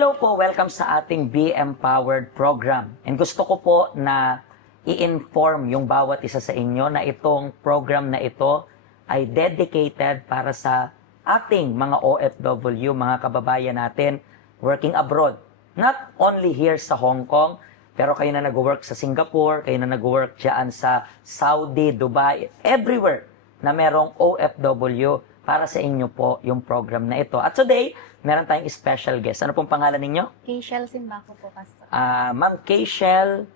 Hello po, welcome sa ating Be Empowered program. And gusto ko po na i-inform yung bawat isa sa inyo na itong program na ito ay dedicated para sa ating mga OFW, mga kababayan natin working abroad. Not only here sa Hong Kong, pero kayo na nag-work sa Singapore, kayo na nag-work dyan sa Saudi, Dubai, everywhere na merong OFW, para sa inyo po yung program na ito. At today, meron tayong special guest. Ano pong pangalan ninyo? Kayshel Simbaco po, Pastor. Ma'am Kayshel,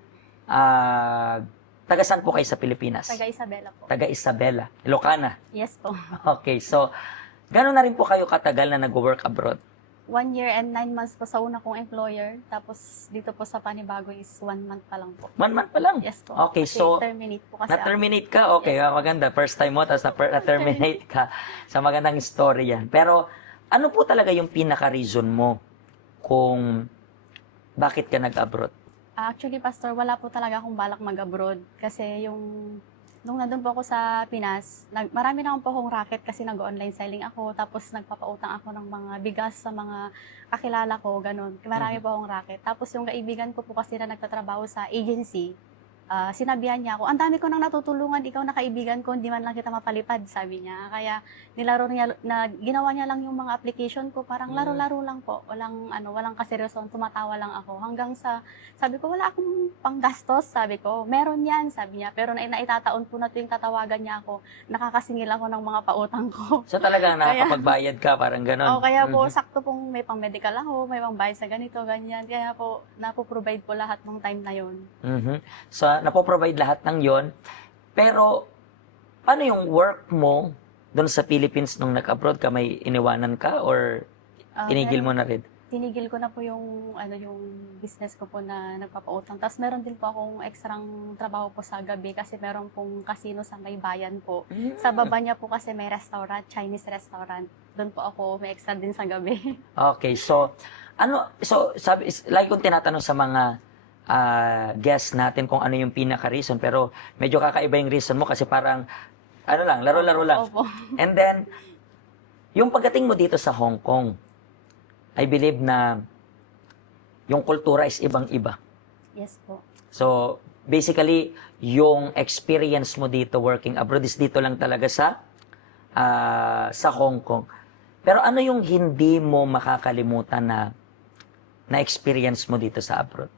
taga saan po kayo sa Pilipinas? Taga Isabela po. Taga Isabela, Ilocana. Yes po. Okay, so gano'n na rin po kayo katagal na nag-work abroad? 1 year and 9 months po sa una kong employer. Tapos dito po sa Panibago is 1 month pa lang po. 1 month pa lang? Yes po. Okay, Kasi so terminate po kasi na-terminate ka? Okay, Yes. maganda. First time mo, tapos na-terminate ka. Sa magandang story yan. Pero ano po talaga yung pinaka-reason mo kung bakit ka nag-abroad? Actually, Pastor, wala po talaga akong balak mag-abroad. Kasi nung nandun po ako sa Pinas, marami na po akong racket kasi nag-online selling ako. Tapos nagpapautang ako ng mga bigas sa mga kakilala ko, ganun. Marami po akong racket. Tapos yung kaibigan ko po kasi na nagtatrabaho sa agency, sinabihan niya ako, ang dami ko nang natutulungan, ikaw na kaibigan ko, hindi man lang kita mapalipad, sabi niya. Kaya nilaro niya, ginawa niya lang yung mga application ko, parang laro-laro lang po. Walang kaseryoson, tumatawa lang ako. Hanggang sa, sabi ko, wala akong panggastos, sabi ko. Meron yan, sabi niya. Pero naitataon po na tuwing tatawagan niya ako, nakakasingil ako ng mga pautang ko. So talagang nakakapagbayad ka, parang gano'n? Kaya po, sakto pong may pang-medical ako, may pang-bayad sa ganito, ganyan. Kaya po, napoprovide po lahat ng time na yon. So, napoprovide lahat ng yon. Pero, paano yung work mo doon sa Philippines nung nag-abroad ka? May iniwanan ka or tinigil mo na rin? Tinigil ko na po yung business ko po na nagpapautang. Tapos meron din po akong ekstrang trabaho po sa gabi kasi meron pong casino sa may bayan po. Sa baba niya po kasi may restaurant, Chinese restaurant. Doon po ako may extra din sa gabi. Okay, so, lagi kong tinatanong sa mga guests natin kung ano yung pinaka-reason, pero medyo kakaiba yung reason mo kasi parang, laro-laro lang. Opo. And then, yung pagdating mo dito sa Hong Kong, I believe na yung kultura is ibang-iba. Yes po. So, basically, yung experience mo dito working abroad is dito lang talaga sa Hong Kong. Pero ano yung hindi mo makakalimutan na experience mo dito sa abroad?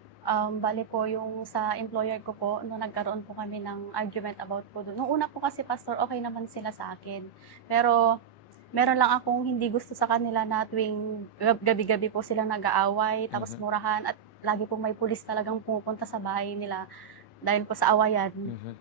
Bali po yung sa employer ko po, nung nagkaroon po kami ng argument about po doon. Nung una po kasi, Pastor, okay naman sila sa akin. Pero meron lang akong hindi gusto sa kanila na tuwing gabi-gabi po silang nag-aaway, tapos murahan, at lagi po may pulis talagang pumupunta sa bahay nila. Dahil po sa awayan,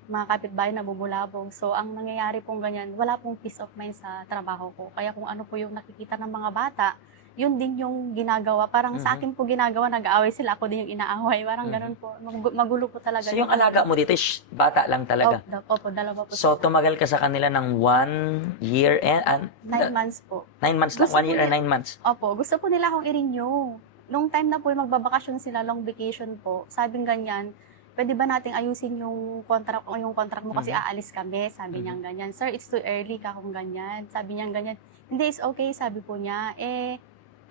mga kapitbahay na bumulabog. So, ang nangyayari pong ganyan, wala pong peace of mind sa trabaho ko. Kaya kung ano po yung nakikita ng mga bata, yun din yung ginagawa. Parang sa akin po ginagawa, nag-aaway sila, ako din yung inaaway. Parang ganun po. Magulo po talaga. So, yung alaga mo dito is bata lang talaga? Opo, dalawa po. So, tumagal ka sa kanila ng 1 year and 9 months po. 9 months lang? 1 year and 9 months? Opo, gusto po nila akong i-renew. Nung time na po yung magbabakasyon sila, long vacation po, sabing ganyan, pwede ba nating ayusin yung contract mo kasi aalis kami? Sabi niya ganyan. Sir, it's too early ka kung ganyan. Sabi niya ganyan. Hindi, it's okay, sabi po niya.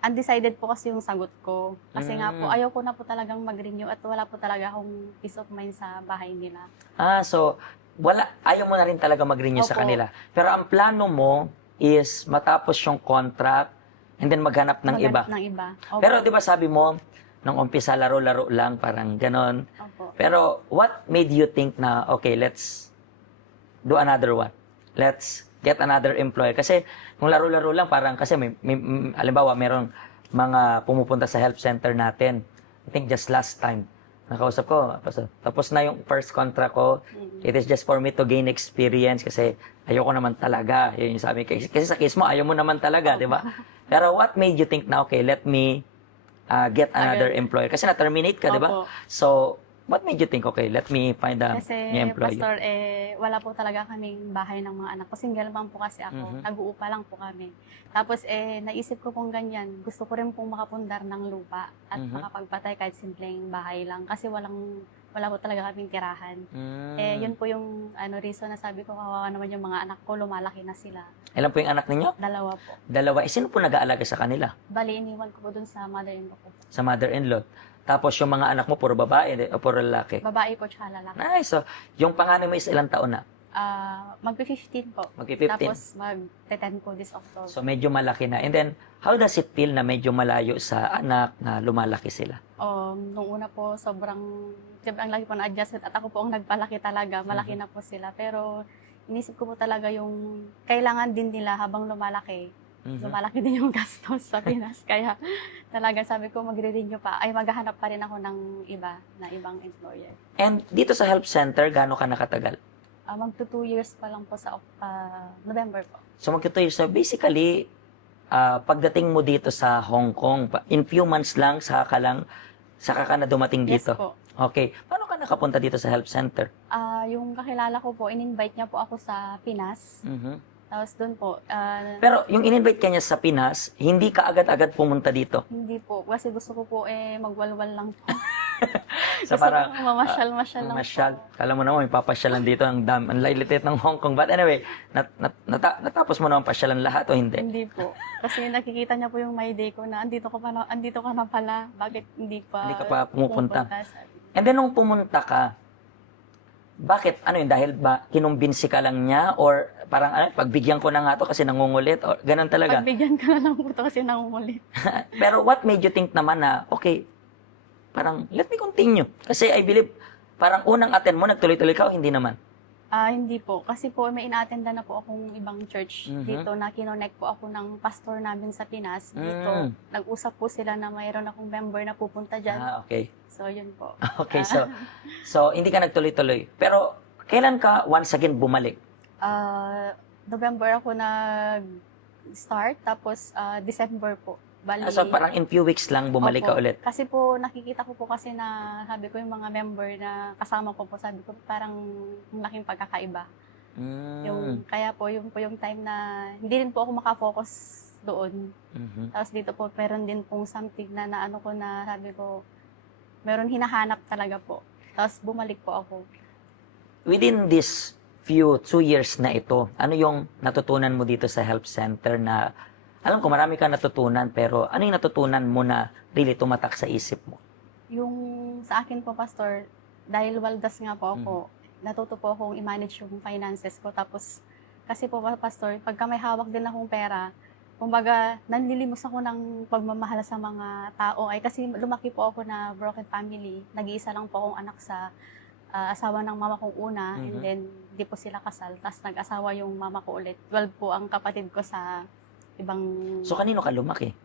Undecided po kasi yung sagot ko. Kasi nga po, ayaw ko na po talagang mag-renew at wala po talaga akong peace of mind sa bahay nila. So, ayaw mo na rin talaga mag-renew sa Opo. kanila. Pero ang plano mo is matapos yung contract and then maghanap ng iba. Ng iba. Opo. Pero di ba sabi mo, nung umpisa laro-laro lang, parang ganon. Opo. Pero what made you think na, okay, let's do another one. Let's get another employer. Kasi kung laro-laro lang, parang kasi halimbawa, merong mga pumupunta sa help center natin. I think just last time, nakausap ko, tapos na yung first contract ko. It is just for me to gain experience kasi ayoko naman talaga. Yun yung sabi. Kasi sa case mo, ayaw mo naman talaga, di ba? Pero what made you think na, okay, let me get another employer? Kasi na-terminate ka, di ba? Opo. So, what made you think, okay, let me find a new employer? Pastor, wala po talaga kaming bahay ng mga anak ko. Single mom po kasi ako. Nag-uupa lang po kami. Tapos, naisip ko pong ganyan. Gusto ko rin pong makapundar ng lupa at makapagpatay kahit simpleng bahay lang. Kasi walang wala po talaga kaming tirahan. Eh, yun po yung reason na sabi ko, kawawa naman yung mga anak ko, lumalaki na sila. Ilan po yung anak ninyo? 2 po. 2. Sino po nag-aalaga sa kanila? Bali, iniwan ko po dun sa mother-in-law ko. Sa mother-in-law. Tapos yung mga anak mo, puro babae o puro lalaki? Babae po tsaka lalaki. Nice. So, yung panganay mo is ilang taon na? Magpi-15 po. Magki-15. Tapos mag-10 po this October. So, medyo malaki na. And then, how does it feel na medyo malayo sa anak na lumalaki sila? Nung una po, sobrang, siyempre ang laki po na-adjust at ako po ang nagpalaki talaga. Malaki na po sila. Pero inisip ko po talaga yung kailangan din nila habang lumalaki. Lumalaki din yung gastos sa Pinas. Kaya talaga sabi ko magre-renew pa. Ay maghahanap pa rin ako ng iba, na ibang employer. And dito sa help center, gaano ka nakatagal? Magto 2 years pa lang po sa November po. So, magkito years. So, basically, pagdating mo dito sa Hong Kong, in few months lang, saka ka na dumating Yes dito. po. Okay. Paano ka nakapunta dito sa help center? Yung kakilala ko po, in-invite niya po ako sa Pinas. Tapos doon po, Pero yung in-invite ka niya sa Pinas, hindi ka agad-agad pumunta dito. hindi po. Kasi gusto ko po magwalwal lang po. So, Gusto parang ko mamasyal-masyal lang masyal. po. Kala mo naman, may papasyalan dito ang lilit ng Hong Kong. But anyway, natapos mo naman pasyalan lahat o hindi? Hindi po. Kasi nakikita niya po yung my day ko na andito ka na pala. Bakit hindi Hindi ka pa pumupunta. sabi. And then, nung pumunta ka, bakit? Ano yun? Dahil ba kinumbinsi ka lang niya? Or parang, pagbigyan ko na nga to kasi nangungulit? Or ganun talaga? Pagbigyan ka na lang po to kasi nangungulit. Pero what made you think naman na, okay, parang let me continue. Kasi I believe, parang unang attend mo, nagtuloy-tuloy ka o hindi naman? Hindi po. Kasi po may ina-attenda na po akong ibang church dito na kinonect po ako ng pastor namin sa Pinas. Dito, nag-usap po sila na mayroon akong member na pupunta dyan. Okay. So, yun po. Okay, so hindi ka nagtuloy-tuloy. Pero, kailan ka once again bumalik? November ako nag-start, tapos December po. Bali, So, parang in few weeks lang bumalik ka Opo. ulit. Kasi po, nakikita ko po kasi na, sabi ko yung mga member na kasama ko po, sabi ko parang laking pagkakaiba. Kaya po, yung time na hindi rin po ako makafocus doon. Tapos dito po, meron din pong something na naano ko na, sabi ko, meron hinahanap talaga po. Tapos bumalik po ako. Within this few 2 years na ito, ano yung natutunan mo dito sa help center na, alam ko marami ka natutunan, pero ano yung natutunan mo na really tumatak sa isip mo? Yung sa akin po, Pastor, dahil waldas nga po ako, natuto po akong i-manage yung finances ko. Tapos, kasi po, Pastor, pagka may hawak din akong pera, kumbaga, nanlilimos ako ng pagmamahal sa mga tao. Ay, kasi lumaki po ako na broken family. Nag-iisa lang po akong anak sa asawa ng mama kong una, and then, di po sila kasal. Tapos, nag-asawa yung mama ko ulit. 12 po ang kapatid ko sa ibang... So, kanino ka lumaki?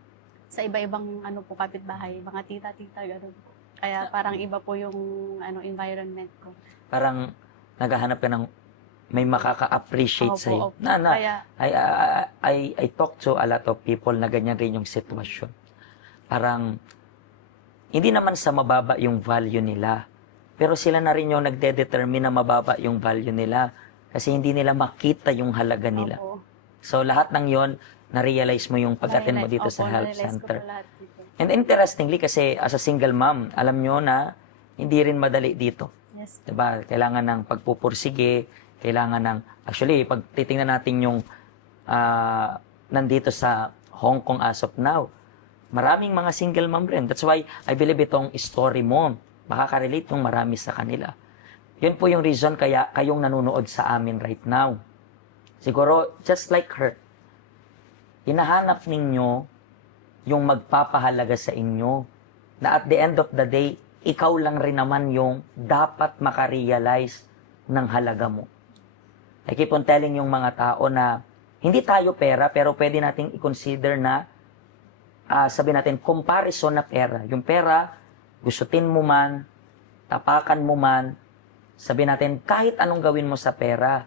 Sa iba-ibang po kapitbahay, mga tita-tita, gano'n po. Kaya parang iba po yung environment ko. Parang naghahanap ka ng may makaka-appreciate Opo, sa'yo. opo. Na, Kaya, I talk to a lot of people na ganyan rin yung sitwasyon. Parang, hindi naman sa mababa yung value nila, pero sila na rin yung nagde-determine na mababa yung value nila kasi hindi nila makita yung halaga nila. opo. So, lahat ng yon na-realize mo yung pag-attend mo dito sa health na-realize ko center. po lahat dito. And interestingly, kasi as a single mom, alam nyo na hindi rin madali dito. Yes. Diba? Kailangan ng pagpupursige, kailangan ng, actually, pag titingnan natin yung nandito sa Hong Kong as of now, maraming mga single mom rin. That's why I believe itong story mo, makaka-relate yung marami sa kanila. Yun po yung reason kaya kayong nanonood sa amin right now. Siguro, just like her, hinahanap ninyo yung magpapahalaga sa inyo na at the end of the day, ikaw lang rin naman yung dapat makarealize ng halaga mo. I keep on telling yung mga tao na hindi tayo pera, pero pwede nating i-consider na sabi natin, comparison na pera. Yung pera, gustutin mo man, tapakan mo man, sabi natin, kahit anong gawin mo sa pera,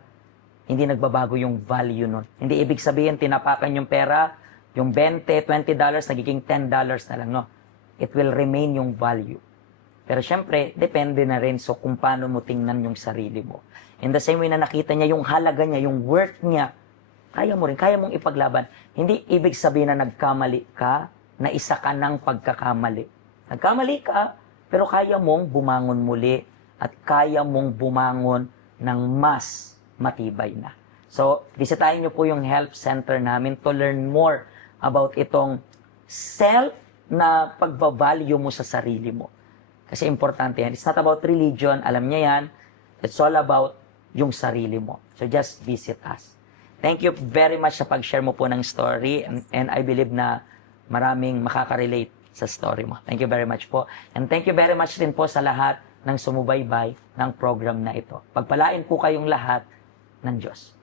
hindi nagbabago yung value nun. Hindi ibig sabihin, tinapakan yung pera, yung $20, $20, nagiging $10 na lang, no? It will remain yung value. Pero syempre, depende na rin so kung paano mo tingnan yung sarili mo. In the same way na nakita niya yung halaga niya, yung worth niya, kaya mo rin, kaya mong ipaglaban. Hindi ibig sabihin na nagkamali ka, na isa ka ng pagkakamali. Nagkamali ka, pero kaya mong bumangon muli at kaya mong bumangon ng mas matibay na. So, bisitahin niyo po yung help center namin to learn more about itong self na pagbavalue mo sa sarili mo. Kasi importante yan. It's not about religion, alam niya yan. It's all about yung sarili mo. So, just visit us. Thank you very much sa pag-share mo po ng story and I believe na maraming makaka-relate sa story mo. Thank you very much po. And thank you very much din po sa lahat ng sumubaybay ng program na ito. Pagpalain po kayong lahat ng Diyos.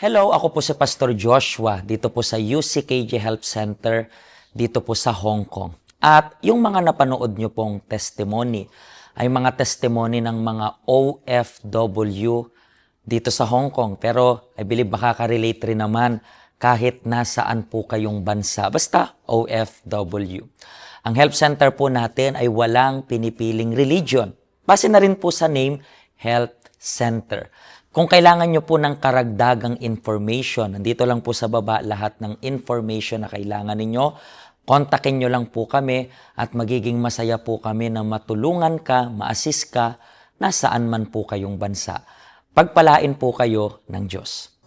Hello, ako po si Pastor Joshua dito po sa UCKJ Health Center dito po sa Hong Kong. At yung mga napanood nyo pong testimony ay mga testimony ng mga OFW dito sa Hong Kong. Pero I believe makaka-relate rin naman kahit nasaan po kayong bansa. Basta OFW. Ang health center po natin ay walang pinipiling religion. Base na rin po sa name, Health Center. Kung kailangan nyo po ng karagdagang information, nandito lang po sa baba lahat ng information na kailangan ninyo. Kontakin nyo lang po kami at magiging masaya po kami na matulungan ka, ma-assist ka, nasaan man po kayong bansa. Pagpalain po kayo ng Diyos.